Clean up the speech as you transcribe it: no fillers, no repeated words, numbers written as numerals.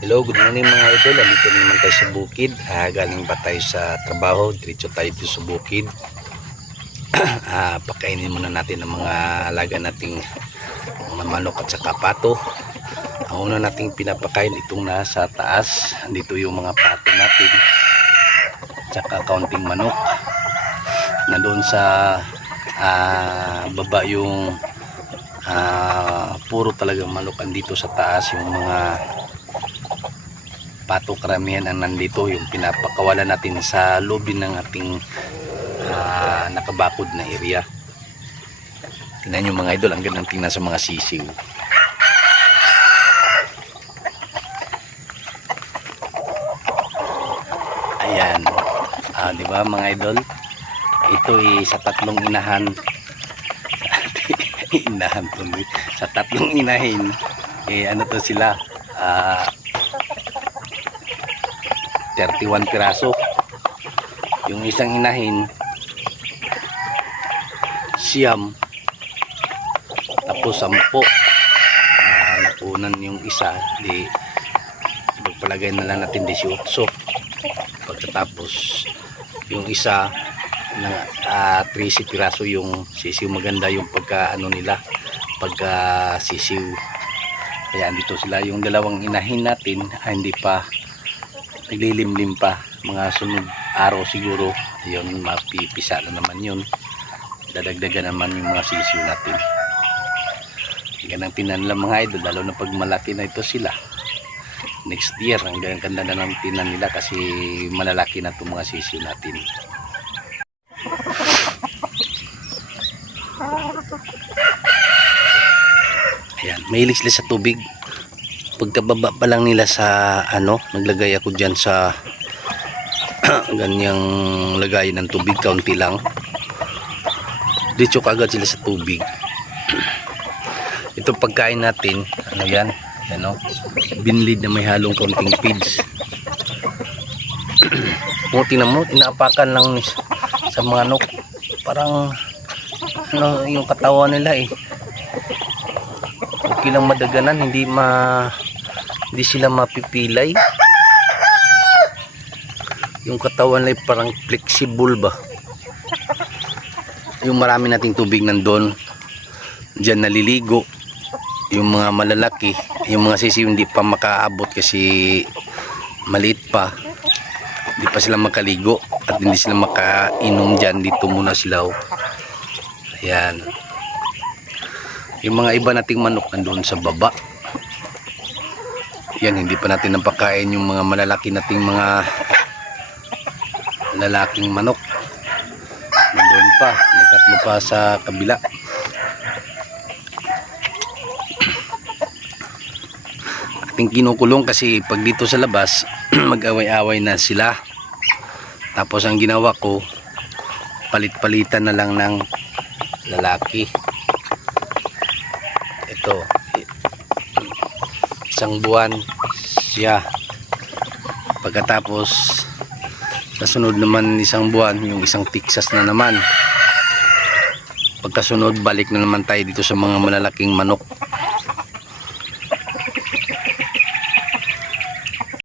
Hello, good morning mga idol. Andito naman tayo sa bukid. Galing ba tayo sa trabaho? Diretso tayo dito sa bukid. Pakainin muna natin ang mga alaga nating mga manok at saka pato. Ang una nating pinapakain itong nasa taas. Andito yung mga pato natin. Tsaka kaunting manok. Nandoon sa baba yung puro talagang manok. Andito sa taas yung mga pato, karamihan ang nandito, yung pinapakawalan natin sa lobby ng ating nakabakod na area. Tingnan nyo mga idol, ang gandang tingnan sa mga sisiw. Ayan, di ba mga idol, ito sa tatlong inahan sa tatlong inahin, ano to sila, 31 piraso. Yung isang inahin siyam, tapos 10. Napunan yung isa, di pagpalagay na lang natin 18. Pagkatapos yung isa ng 13 piraso yung sisiw. Maganda yung pagka nila, pagka sisiw. Kaya andito sila. Yung dalawang inahin natin hindi pa naglilimlim pa, mga sunod araw siguro yun mapipisa na naman yun, dadagdagan naman yung mga sisiw natin. Ganang tinan lang mga idol, lalo na pag malaki na ito sila next year. Ang ganda na ng tinan nila kasi malalaki na itong mga sisiw natin. Ayan, mahilig sila sa tubig. Pagkababa pa lang nila sa naglagay ako dyan sa ganyang lagay ng tubig, kaunti lang, dito kagad sila sa tubig. Ito pagkain natin, yan, binlid na may halong kaunting feeds. Tingnan mo, inaapakan lang sa mga manok, parang yung katawan nila okay lang madaganan, hindi sila mapipilay. Yung katawan nila parang flexible ba. Yung marami nating tubig nandun, dyan naliligo. Yung mga malalaki, yung mga sisiw hindi pa makaabot kasi maliit pa, hindi pa sila makaligo at hindi sila makainom dyan. Dito muna sila. Ayan. Yung mga iba nating manok nandun sa baba. Yan, hindi pa natin napakain yung mga malalaki nating mga lalaking manok. Nandun pa, may tatlo pa sa kabila. Ating kinukulong kasi pag dito sa labas mag-away-away na sila. Tapos ang ginawa ko, palit-palitan na lang ng lalaki. Ito, isang buwan siya, pagkatapos kasunod naman isang buwan yung isang Texas na naman, pagkasunod balik na naman tayo dito sa mga malalaking manok.